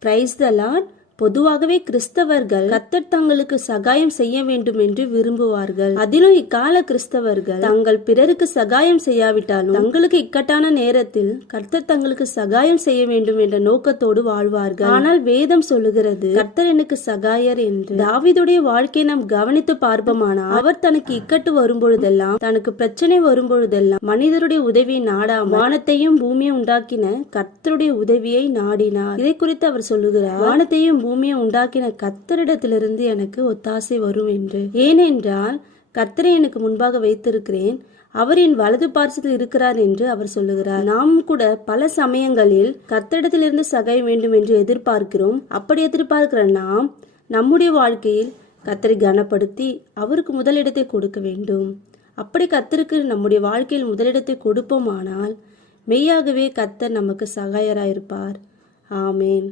Praise the Lord. பொதுவாகவே கிறிஸ்தவர்கள் கத்தர் தங்களுக்கு சகாயம் செய்ய வேண்டும் என்று விரும்புவார்கள். அதிலும் இக்கால கிறிஸ்தவர்கள் தங்கள் பிறருக்கு சகாயம் செய்யாவிட்டாலும் தங்களுக்கு இக்கட்டான நேரத்தில் கர்த்தர் தங்களுக்கு சகாயம் செய்ய வேண்டும் என்ற நோக்கத்தோடு வாழ்வார்கள். ஆனால் வேதம் சொல்லுகிறது கர்த்தர் எனக்கு சகாயர் என்று. தாவிதுடைய வாழ்க்கையை நாம் கவனித்து பார்ப்போமானால் அவர் தனக்கு இக்கட்டு வரும்பொழுதெல்லாம் தனக்கு பிரச்சனை வரும்பொழுதெல்லாம் மனிதருடைய உதவியை நாடாம வானத்தையும் பூமியை உண்டாக்கின கர்த்தருடைய உதவியை நாடினார். இதை குறித்து அவர் சொல்லுகிறார் வானத்தையும் பூமியை உண்டாக்கின கத்தரிடத்திலிருந்து எனக்கு ஒத்தாசை வரும் என்று. ஏனென்றால் கத்தரை எனக்கு முன்பாக வைத்திருக்கிறேன். அவர் என் வலது பார்சத்தில் இருக்கிறார் என்று அவர் சொல்லுகிறார். நாம் கூட பல சமயங்களில் கத்தரிடத்திலிருந்து சகாயம் வேண்டும் என்று எதிர்பார்க்கிறோம். அப்படி எதிர்பார்க்கிற நாம் நம்முடைய வாழ்க்கையில் கத்தரை கனப்படுத்தி அவருக்கு முதலிடத்தை கொடுக்க வேண்டும். அப்படி கத்தருக்கு நம்முடைய வாழ்க்கையில் முதலிடத்தை கொடுப்போமானால் மெய்யாகவே கத்தர் நமக்கு சகாயராயிருப்பார். ஆமேன்.